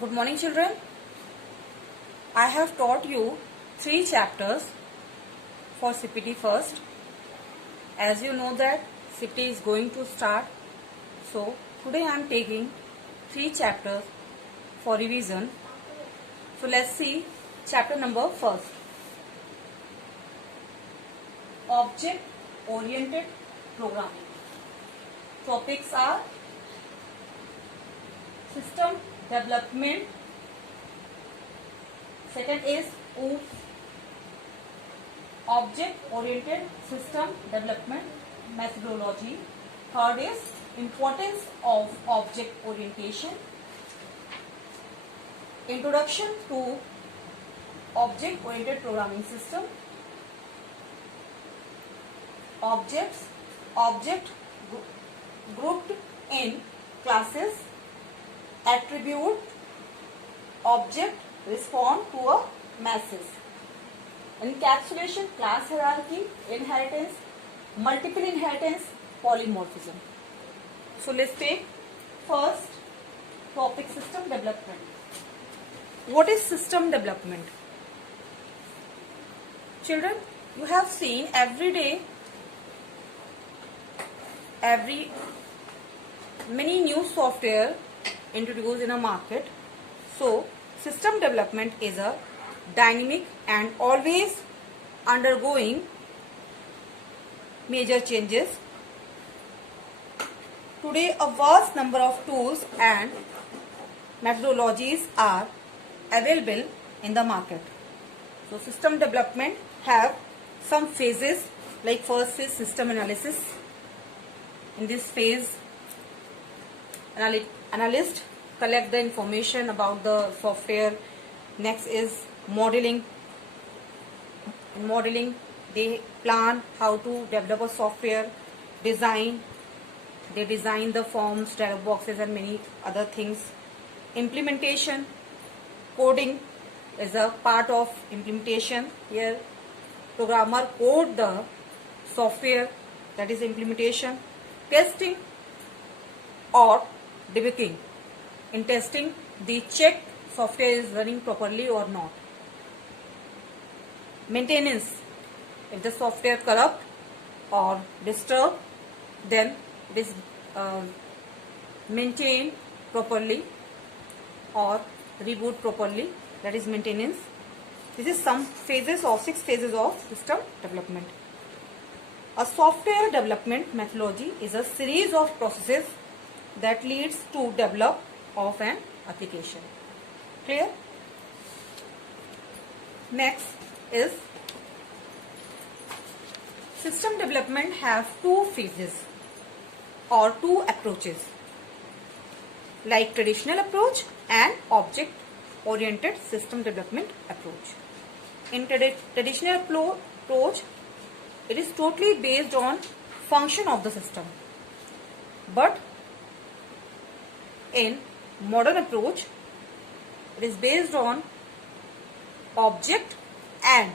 Good morning, children. I have taught you 3 chapters for CPT first. As you know that CPT is going to start, so today I am taking 3 chapters for revision. So let's see chapter number first. Object oriented programming. Topics are system development. Second is object oriented system development methodology. Third is importance of object orientation. Introduction to object oriented programming system. Object grouped in classes. Attribute. Object respond to a message. Encapsulation, class hierarchy, inheritance, multiple inheritance, polymorphism. So let's take first topic, system development. What is system development? Children, you have seen every day many new software introduced in a market. So system development is a dynamic and always undergoing major changes. Today a vast number of tools and methodologies are available in the market. So system development have some phases, like first is system analysis. In this phase, analyst collect the information about the software. Next is modeling. In modeling, they plan how to develop a software. Design, they design the forms, dialog boxes and many other things. Implementation, coding is a part of implementation. Here programmer code the software, that is implementation. Testing or debugging. In testing, they check software is running properly or not. Maintenance, if the software corrupt or disturbed, then it is maintained properly or reboot properly, that is maintenance. This is some phases of 6 phases of system development. A software development methodology is a series of processes that leads to develop of an application. Clear? Next is system development have 2 phases or 2 approaches, like traditional approach and object oriented system development approach. In traditional approach, it is totally based on function of the system, but in modern approach, it is based on object and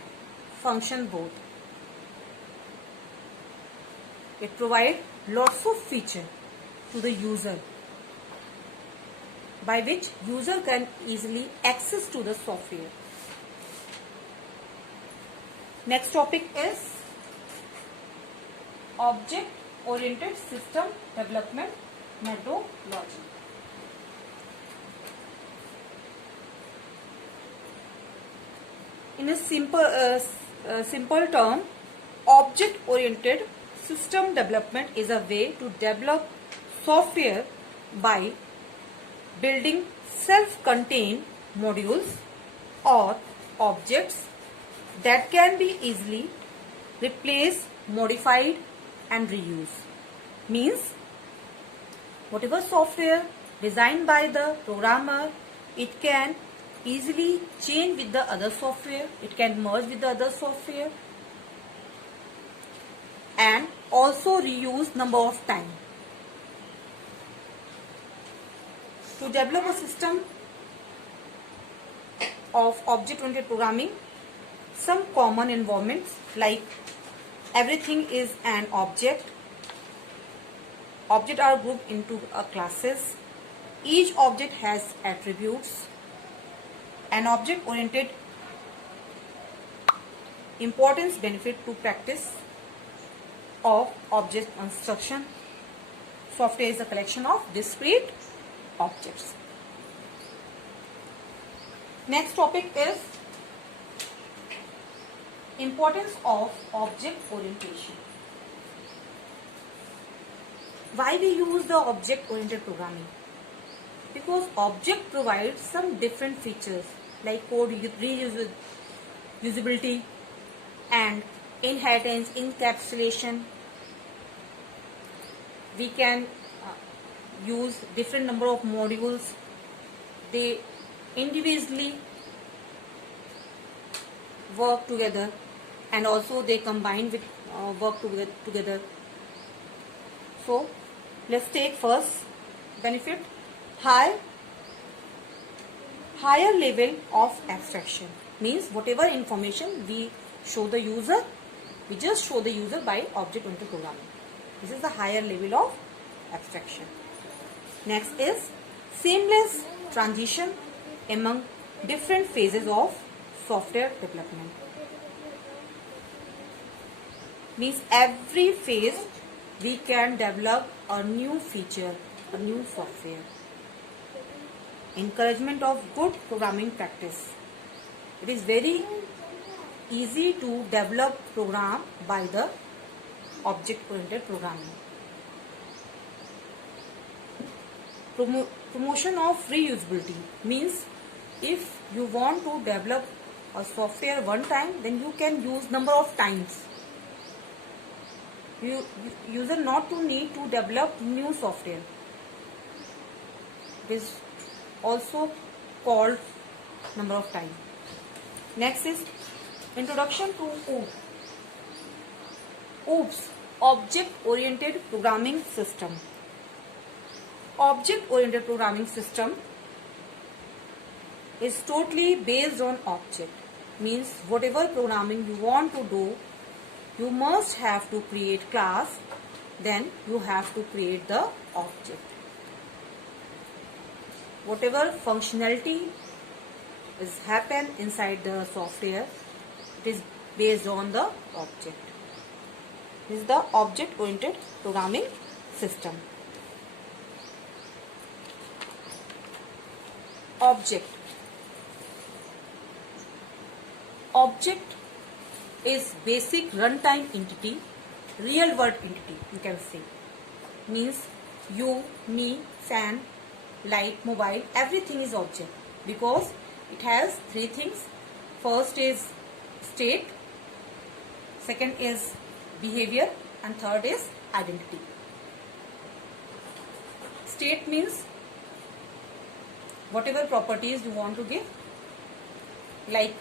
function both. It provides lots of features to the user, by which user can easily access to the software. Next topic is object oriented system development methodology. In a simple term, object oriented system development is a way to develop software by building self-contained modules or objects that can be easily replaced, modified and reused. Means whatever software designed by the programmer, it can easily change with the other software, it can merge with the other software and also reuse number of time. To develop a system of object-oriented programming, some common environments like everything is an object. Objects are grouped into classes. Each object has attributes. An object-oriented importance benefit to practice of object construction. Software is a collection of discrete objects. Next topic is importance of object orientation. Why we use the object oriented programming? Because object provides some different features like code reusability and inheritance, encapsulation. We can use different number of modules. They individually work together and also they combine with work together. So let's take first benefit, higher level of abstraction. Means whatever information we show the user, we just show the user by object-oriented programming. This is the higher level of abstraction. Next is seamless transition among different phases of software development. Means every phase we can develop a new feature, a new software. Encouragement of good programming practice. It is very easy to develop program by the object-oriented programming. Promotion of reusability means if you want to develop a software one time, then you can use number of times. User not to need to develop new software. It is also called number of time. Next is introduction to OOPS, object-oriented programming system. Object-oriented programming system is totally based on object. Means whatever programming you want to do, you must have to create class, then you have to create the object. Whatever functionality is happen inside the software, it is based on the object. This is the object-oriented programming system. Object is basic runtime entity, real world entity you can say. Means you, me, fan, light, mobile, everything is object because it has three things. First is state, second is behavior, and third is identity. State means whatever properties you want to give, like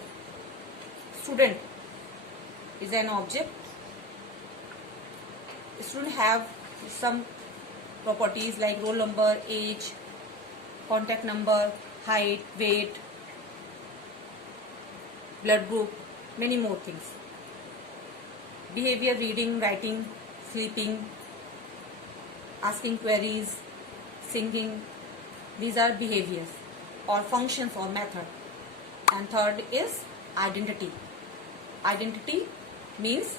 student is an object. Student have some properties like roll number, age, contact number, height, weight, blood group, many more things. Behavior, reading, writing, sleeping, asking queries, singing, these are behaviors or functions or method. And third is identity. Identity means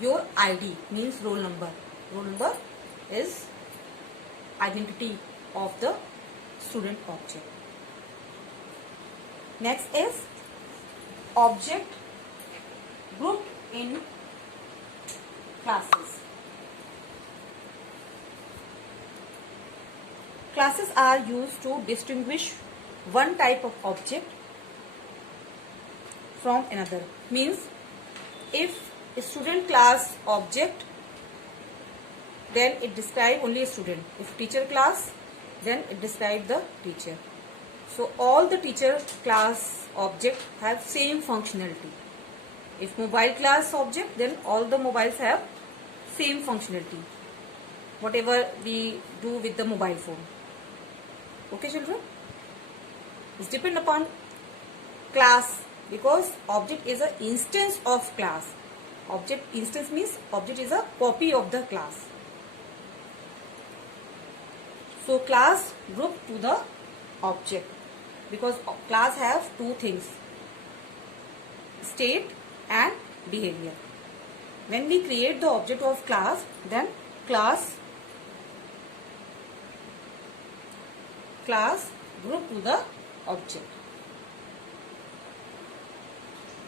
your ID, means roll number. Roll number is identity of the student object. Next is object grouped in classes. Classes are used to distinguish one type of object from another. Means if a student class object, then it describes only a student. If teacher class, then it describes the teacher. So all the teacher class object have same functionality. If mobile class object, then all the mobiles have same functionality. Whatever we do with the mobile phone. Okay children? It depends upon class because object is an instance of class. Object instance means object is a copy of the class. So class group to the object, because class have two things, state and behavior. When we create the object of class, then class group to the object.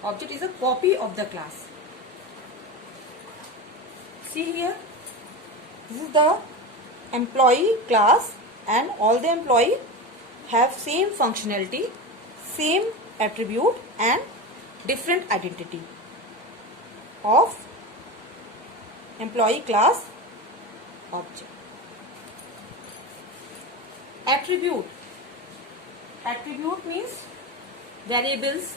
Object is a copy of the class. See here, this is the employee class, and all the employee have same functionality, same attribute and different identity of employee class object. Attribute means variables,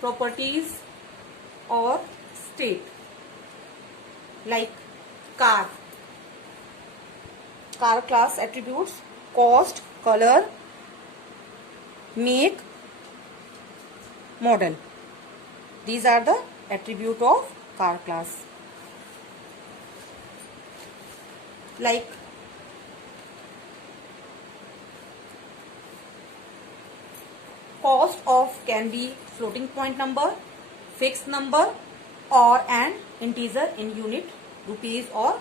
properties or state. Like car class attributes cost, color, make, model. These are the attribute of car class. Like cost of can be floating point number, fixed number or an integer in unit, rupees or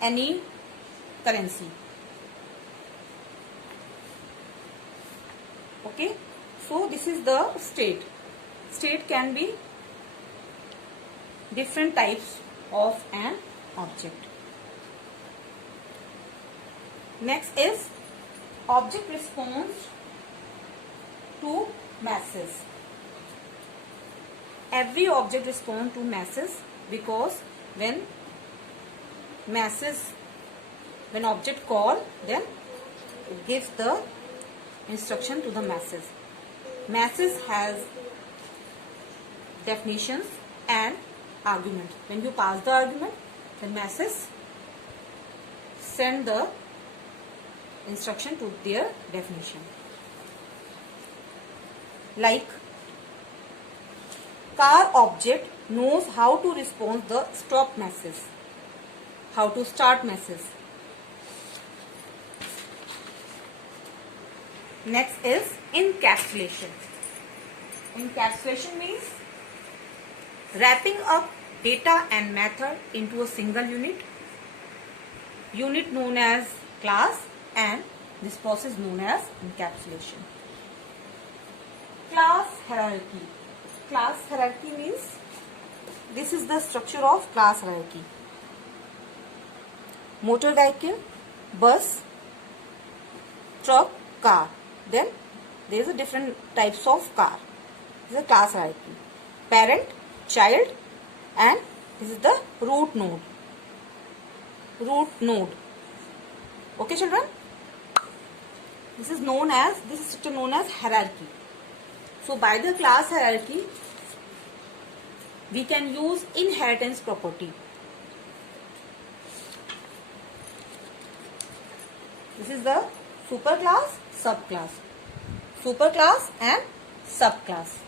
any currency. Okay, so this is the state. State can be different types of an object. Next is object responds to masses. Every object responds to masses, because when object call, then it gives the instruction to the masses. Masses has definitions and argument. When you pass the argument, then masses send the instruction to their definition. Like car object knows how to respond the stop message, how to start message. Next is encapsulation. Encapsulation means wrapping up data and method into a single unit known as class, and this process known as encapsulation. Class hierarchy. Class hierarchy means this is the structure of class hierarchy. Motor vehicle, bus, truck, car. Then there is a different types of car. This is a class hierarchy. Parent, child, and this is the root node. Okay, children? This is structure known as hierarchy. So by the class hierarchy, we can use inheritance property. This is the superclass, subclass. Superclass and subclass.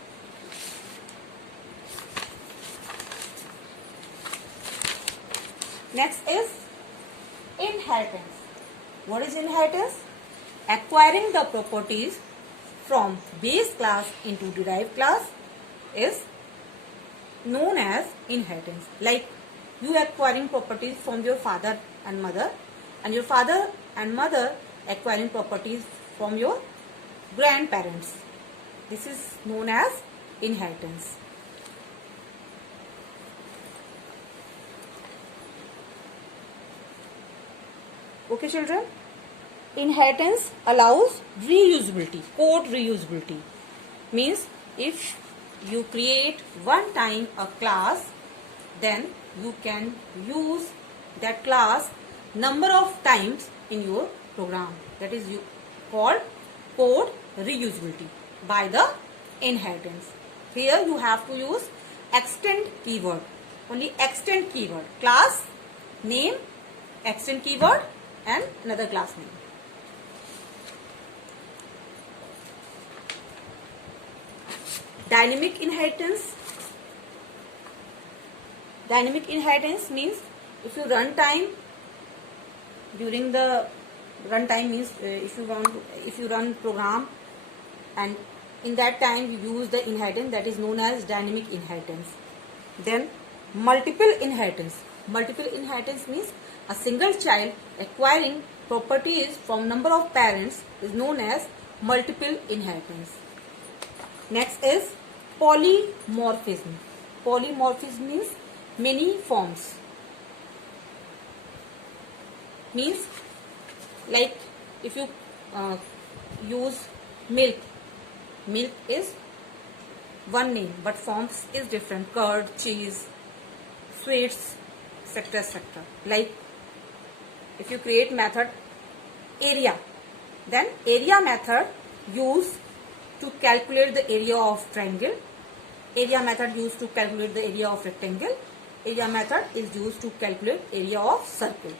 Next is inheritance. What is inheritance? Acquiring the properties from base class into derived class is known as inheritance. Like you acquiring properties from your father and mother, and your father and mother acquiring properties from your grandparents. This is known as inheritance. Okay, children? Inheritance allows reusability, code reusability. Means if you create one time a class, then you can use that class number of times in your program. That is called code reusability by the inheritance. Here you have to use extend keyword. Only extend keyword. Class name, extend keyword, and another class name. Dynamic inheritance. Dynamic inheritance means if you run time during the runtime means if you run program, and in that time you use the inheritance, that is known as dynamic inheritance. Then multiple inheritance. Multiple inheritance means a single child acquiring properties from number of parents is known as multiple inheritance. Next is polymorphism. Polymorphism means many forms. Means like if you use milk, milk is one name but forms is different: curd, cheese, sweets, etc., etc. Like if you create method area, then area method used to calculate the area of triangle, area method used to calculate the area of rectangle, area method is used to calculate area of circle.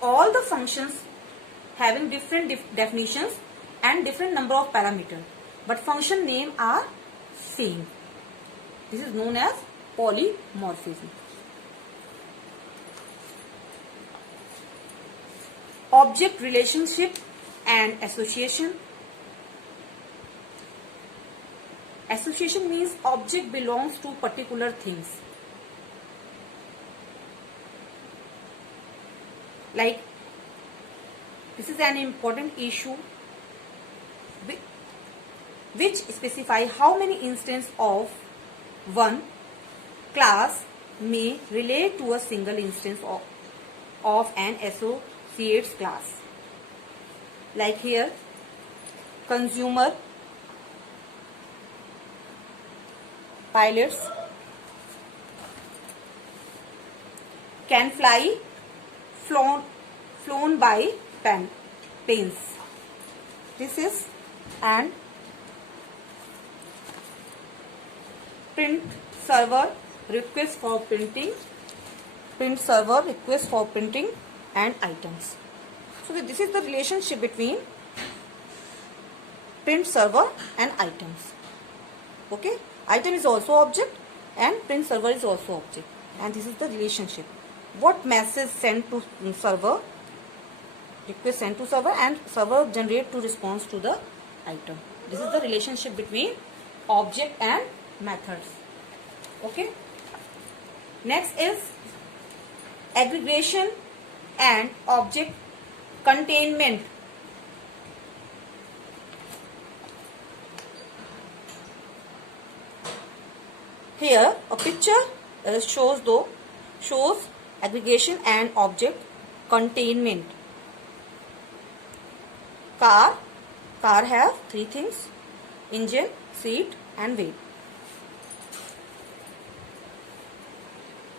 All the functions having different definitions and different number of parameters, but function name are same. This is known as polymorphism. Object relationship and association. Association means object belongs to particular things. Like this is an important issue which specify how many instances of one class may relate to a single instance of an associates class. Like here, consumer, pilots, can fly, flown by planes. This is and print server request for printing, print server request for printing and items. So this is the relationship between print server and items. Okay, item is also object and print server is also object, and this is the relationship. What message sent to server, request sent to server, and server generate to response to the item. This is the relationship between object and methods. Okay. Next is aggregation and object containment. Here a picture shows aggregation and object containment. Car have three things: engine, seat and weight.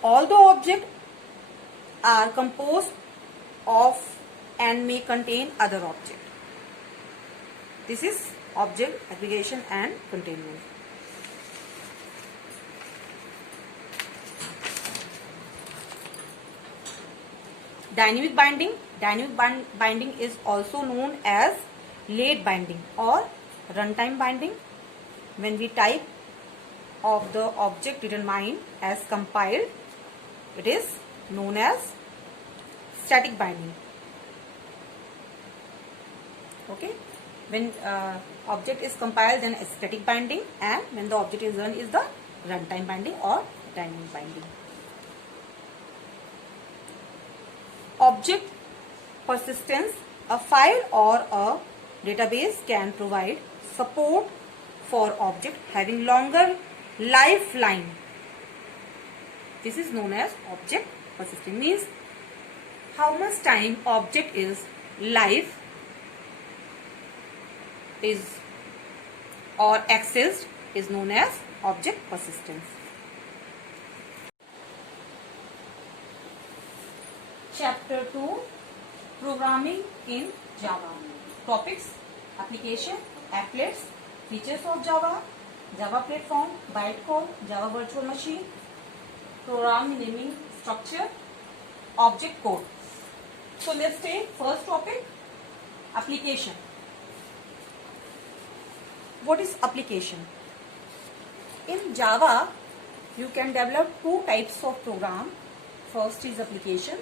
All the objects are composed of and may contain other objects. This is object aggregation and containment. Dynamic binding. Dynamic binding is also known as late binding or runtime binding. When we type of the object determined as compiled, it is known as static binding. Okay. When object is compiled, then static binding, and when the object is run is the runtime binding or dynamic binding. Object persistence. A file or a database can provide support for object having longer lifeline. This is known as object persistence. Means how much time object is live is or accessed is known as object persistence. Chapter 2, Programming in Java. Topics: application, applets, features of Java, Java platform, bytecode, Java virtual machine, program naming structure, object code. So let's take first topic, application. What is application? In Java, you can develop two types of program. First is application,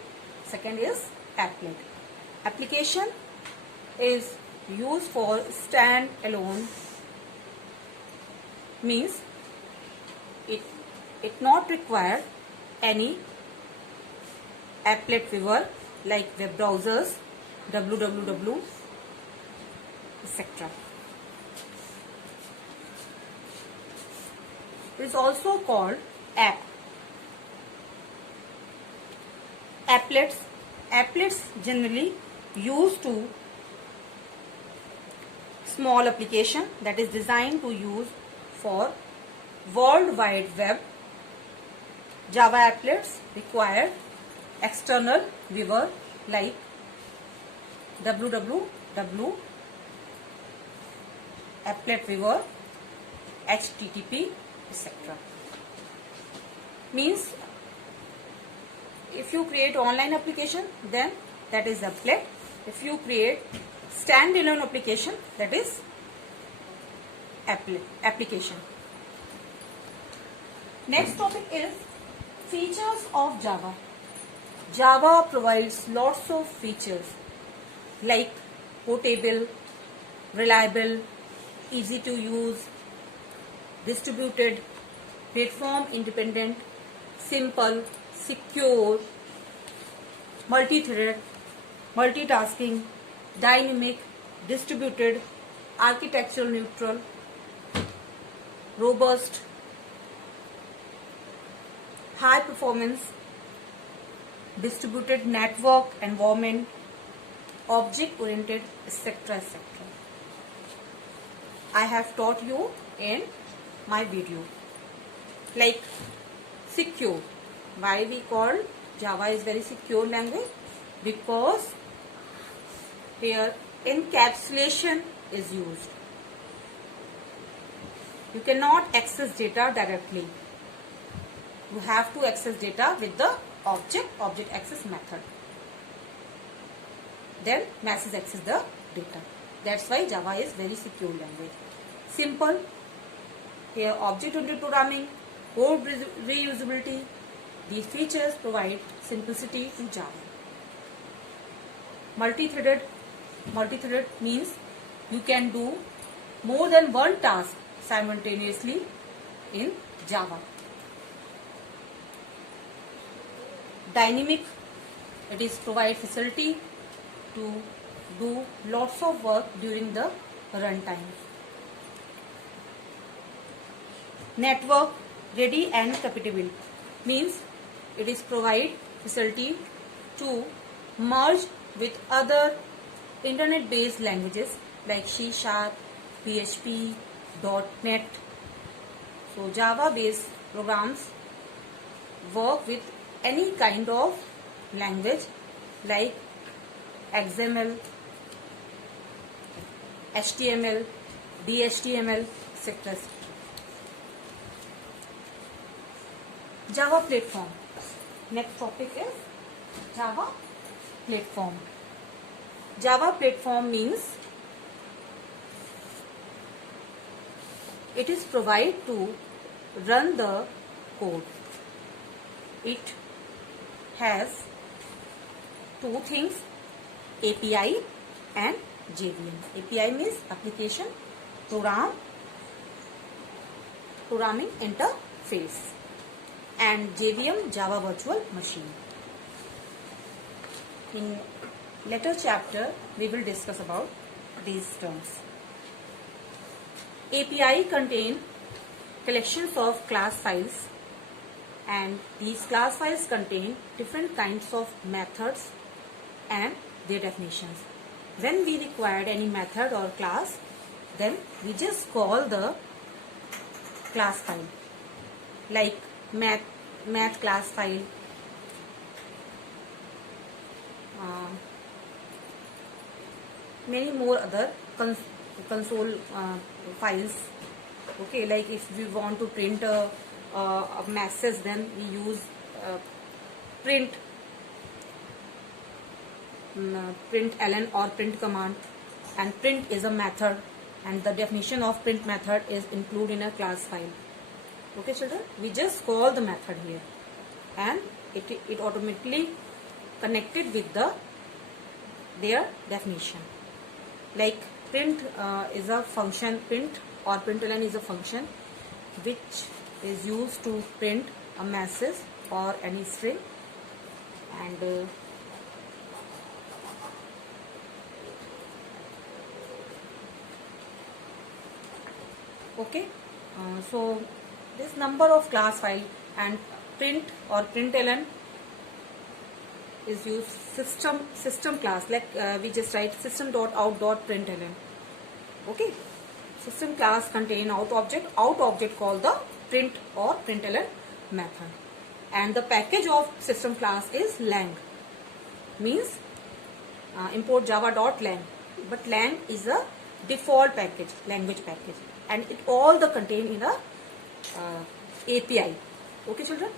Second is applet. Application is used for stand alone, means it not require any applet viewer like web browsers, www, etc. It is also called app. Applets generally used to small application that is designed to use for World Wide Web. Java applets require external viewer like www, applet viewer, HTTP, etc. Means if you create online application, then that is applet. If you create standalone application, that is application. Next topic is features of Java. Java provides lots of features like portable, reliable, easy to use, distributed, platform independent, simple, secure, multi-threaded, multitasking, dynamic, distributed, architectural neutral, robust, high performance, distributed network environment, object oriented, etc., etc. I have taught you in my video. Like secure. Why we call Java is very secure language? Because here encapsulation is used. You cannot access data directly. You have to access data with the object access method. Then message access the data. That's why Java is very secure language. Simple. Here object-oriented programming, code reusability. These features provide simplicity to Java. Multi-threaded means you can do more than one task simultaneously in Java. Dynamic, it is provide facility to do lots of work during the runtime. Network ready and compatible means it is provide facility to merge with other internet based languages like C#, PHP, .NET. So Java based programs work with any kind of language like XML, HTML, DHTML, etc. Java platform. Next topic is Java platform. Java platform means it is provided to run the code. It has two things, API and JVM. API means application programming interface, and JVM, Java Virtual Machine. In later chapter we will discuss about these terms. API contain collections of class files, and these class files contain different kinds of methods and their definitions. When we required any method or class, then we just call the class file, like math class file, many more other console files. Okay, like if we want to print a message, then we use print ln or print command, and print is a method, and the definition of print method is included in a class file. Okay children, we just call the method here and it automatically connected with their definition. Like print is a function, print or println is a function which is used to print a message or any string, and okay, so this number of class file, and print or println is used system class, like we just write system.out.println. Okay, system class contain out object called the print or println method, and the package of system class is lang, means import java.lang, but lang is a default package, language package, and it all the contain in a API. Okay children,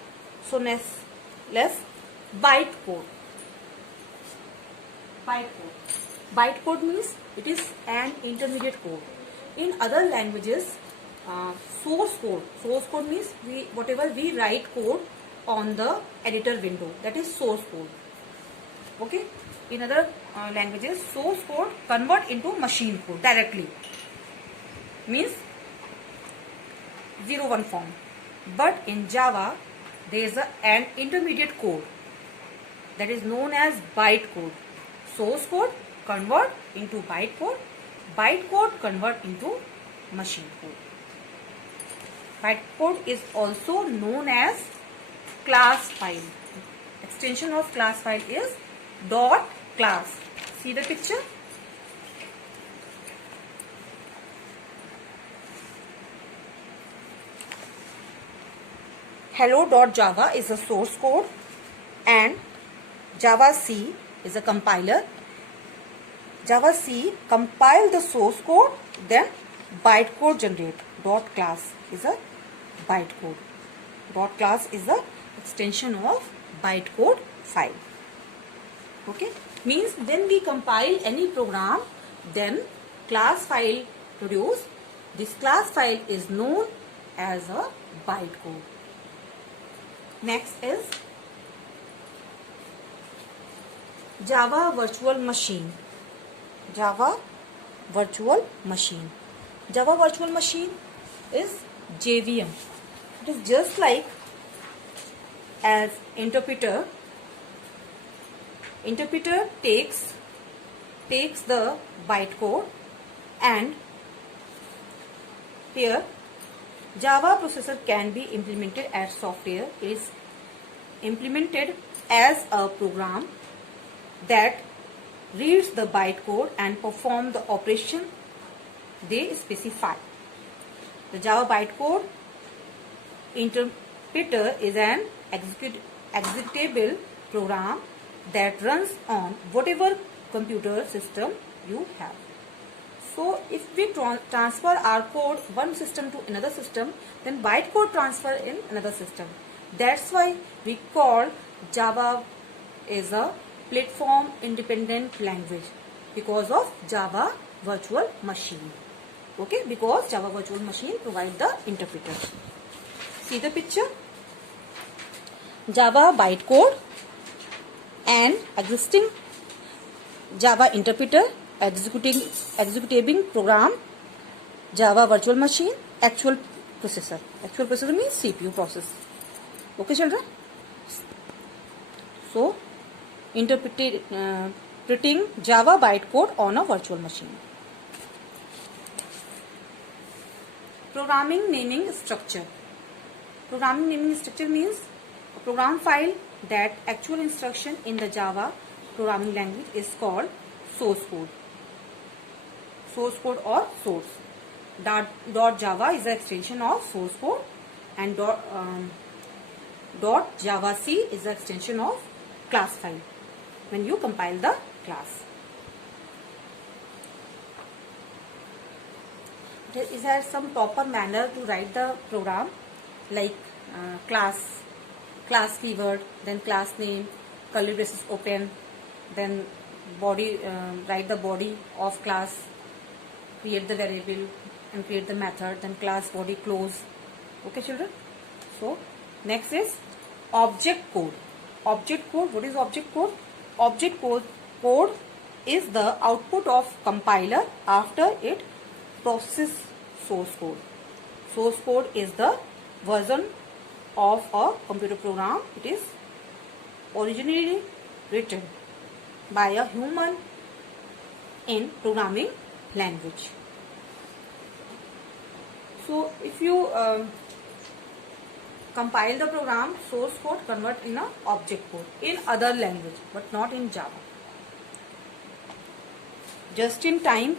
so next let's bytecode. Bytecode means it is an intermediate code. In other languages, source code means whatever we write code on the editor window, that is source code. Okay, in other languages, source code convert into machine code directly, means 0-1 form. But in Java, there is an intermediate code that is known as bytecode. Source code convert into bytecode, bytecode convert into machine code. Bytecode is also known as class file. Extension of class file is dot class. See the picture? Hello.java is a source code, and Java C is a compiler. Java C compile the source code, then bytecode generate. Dot class is a bytecode. Dot class is the extension of bytecode file. Okay, means when we compile any program, then class file produce. This class file is known as a bytecode. Next is Java Virtual Machine. Java Virtual Machine. Java Virtual Machine is JVM. It is just like as interpreter. Interpreter takes the bytecode, and here Java processor can be implemented as software. It is implemented as a program that reads the bytecode and perform the operation they specify. The Java bytecode interpreter is an executable program that runs on whatever computer system you have. So if we transfer our code one system to another system, then bytecode transfer in another system. That's why we call Java is a platform independent language, because of Java Virtual Machine. Okay, because Java Virtual Machine provide the interpreter. See the picture? Java bytecode and existing Java interpreter, executing program, Java Virtual Machine, actual processor. Actual processor means CPU process. Okay children? So interpreting Java bytecode on a virtual machine. Programming naming structure. Programming naming structure means a program file that actual instruction in the Java programming language is called source code. Source code or source. .java is the extension of source code, and .java C is the extension of class file when you compile the class. Is there some proper manner to write the program, like class keyword, then class name, curly braces open, then body, write the body of class, create the variable and create the method, then class body close. Okay children? So next is object code. Object code. What is object code? Object code is the output of compiler after it processes source code. Source code is the version of a computer program. It is originally written by a human in programming language. So if you compile the program, source code convert in a object code in other language, but not in Java. Just in time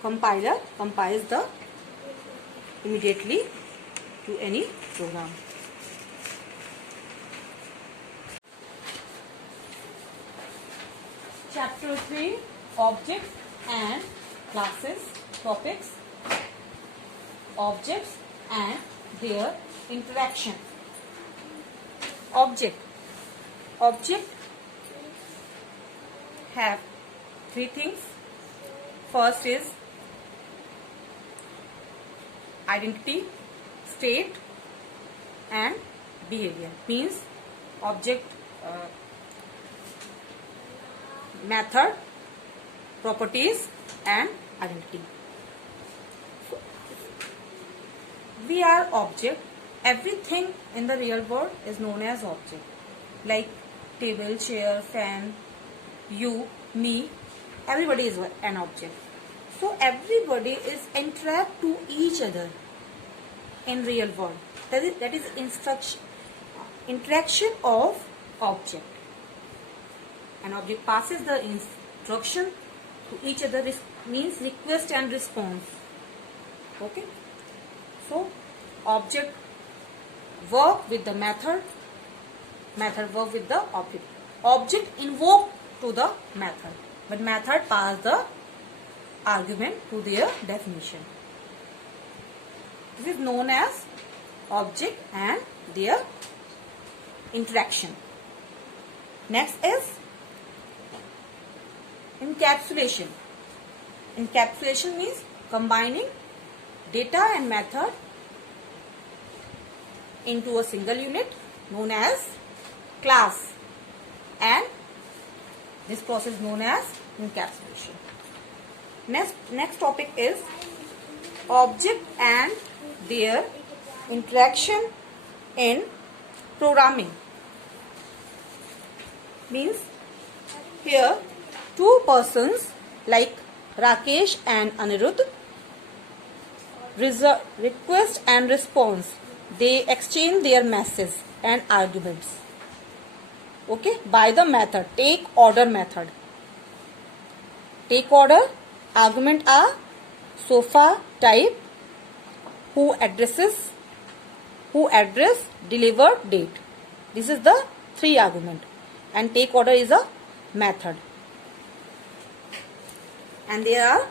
compiler compiles the immediately to any program. Chapter 3, Objects and Classes. Topics: Objects and their interaction. Object have three things. First is identity, state and behavior. Means object, method, properties and identity. We are object. Everything in the real world is known as object. Like table, chair, fan, you, me, everybody is an object. So everybody is interact to each other in real world. That is interaction of object. An object passes the instruction to each other, means request and response. Okay. So object work with the method work with the object. Object invoke to the method, but method pass the argument to their definition. This is known as object and their interaction. Next is encapsulation. Encapsulation means combining data and method into a single unit known as class, and this process is known as encapsulation. Next topic is object and their interaction in programming. Means here two persons like Rakesh and Anirudh, request and response, they exchange their message and arguments, okay, by the method take order method. Take order argument are sofa type, who address, deliver, date. This is the three argument, and take order is a method. And there are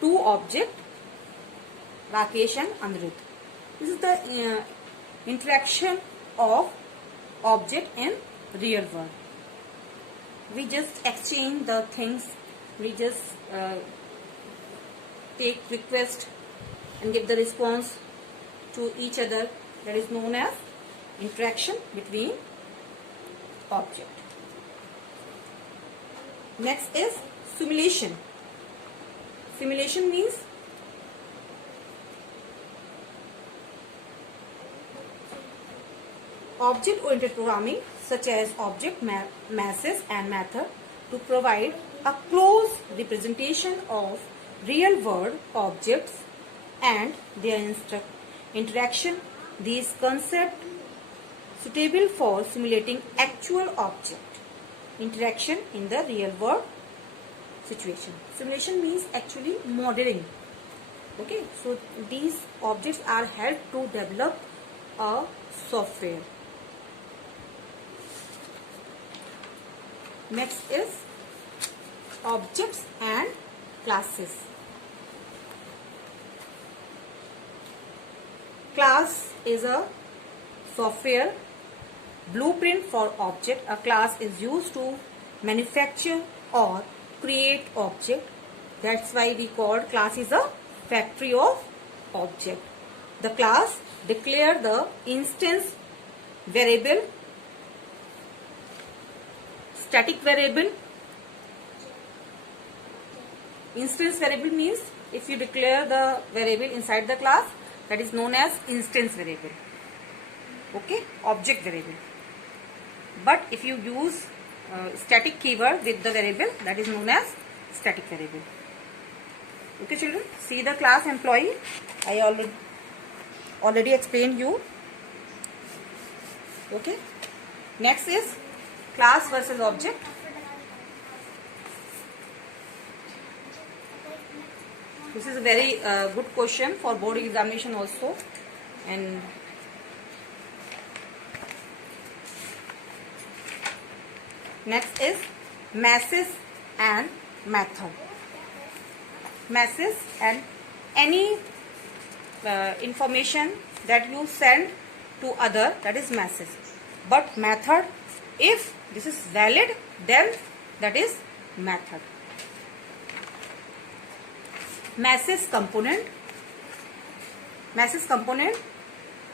two objects, Rakesh and Anirudh. This is the interaction of object in real world. We just exchange the things, we just take request and give the response to each other. That is known as interaction between object. Next is simulation. Simulation means object-oriented programming such as object masses and method to provide a close representation of real-world objects and their interaction. These concepts suitable for simulating actual object interaction in the real-world situation. Simulation means actually modeling. Okay, so these objects are helped to develop a software. Next is objects and classes. Class is a software blueprint for object. A class is used to manufacture or create object. That's why we call class is a factory of object. The class declare the instance variable static variable. Instance variable means if you declare the variable inside the class, that is known as instance variable. Okay, object variable. But if you use static keyword with the variable, that is known as static variable. Okay children, see the class employee. I already explained you. Okay, next is class versus object. This is a very good question for board examination also. And next is message and method. Message and any information that you send to other, that is message. But method, if this is valid, then that is method. Message component. Message component,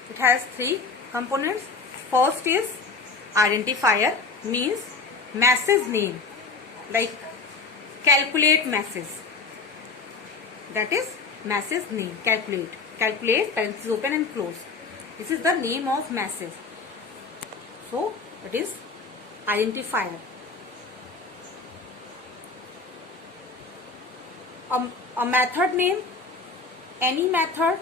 it has three components. First is identifier, means message name, like calculate message, that is message name. Calculate parenthesis open and close, this is the name of message, so it is identifier. A method name, any method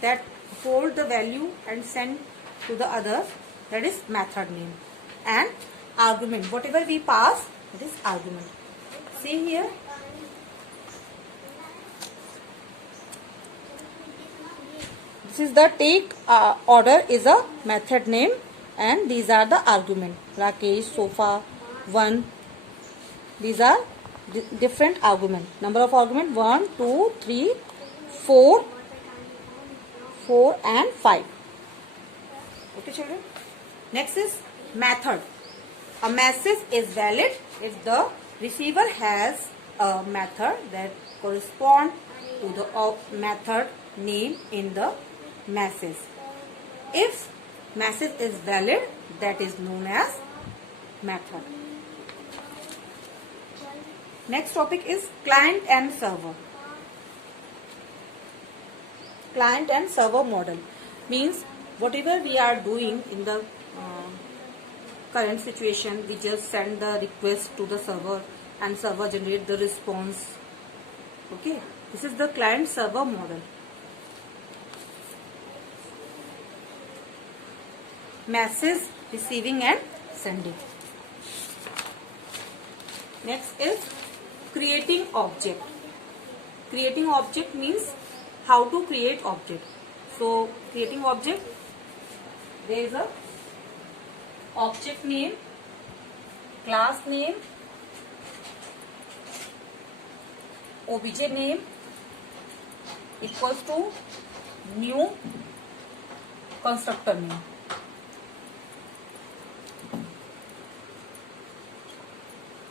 that hold the value and send to the other, that is method name. And argument, whatever we pass, it is argument. See here, this is the take order is a method name, and these are the argument. Rakesh, sofa, 1. These are different argument. Number of argument 1, 2, 3, 4 and 5. Okay children. Next is method. A message is valid if the receiver has a method that correspond to the method name in the message. If message is valid, that is known as method. Next topic is client and server. Client and server model means whatever we are doing in the current situation, we just send the request to the server and server generate the response. Okay, this is the client server model. Message receiving and sending. Next is creating object. Creating object means how to create object. So creating object, there is a object name, class name, obj name equals to new constructor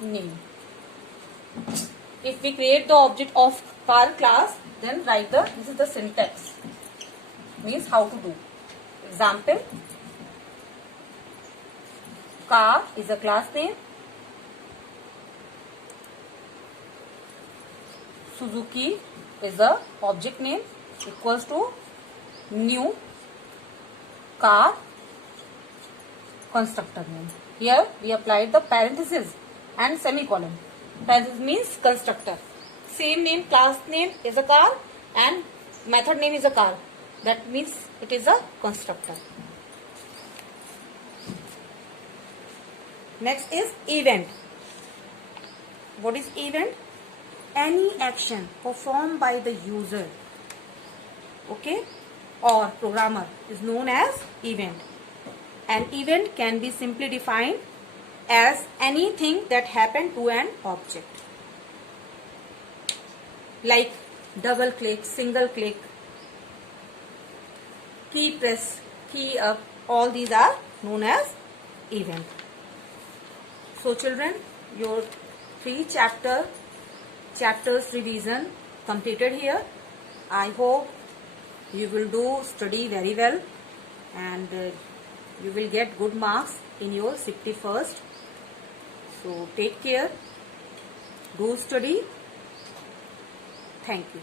name. If we create the object of car class, then write this is the syntax, means how to do. Example, car is a class name, Suzuki is a object name equals to new car constructor name. Here we applied the parenthesis and semicolon. Parenthesis means constructor. Same name, class name is a car and method name is a car. That means it is a constructor. Next is event. What is event? Any action performed by the user, okay, or programmer is known as event. An event can be simply defined as anything that happened to an object, like double click, single click, key press, key up, all these are known as event. So children, your 3 chapters revision completed here. I hope you will do study very well and you will get good marks in your 61st. So take care, do study. Thank you.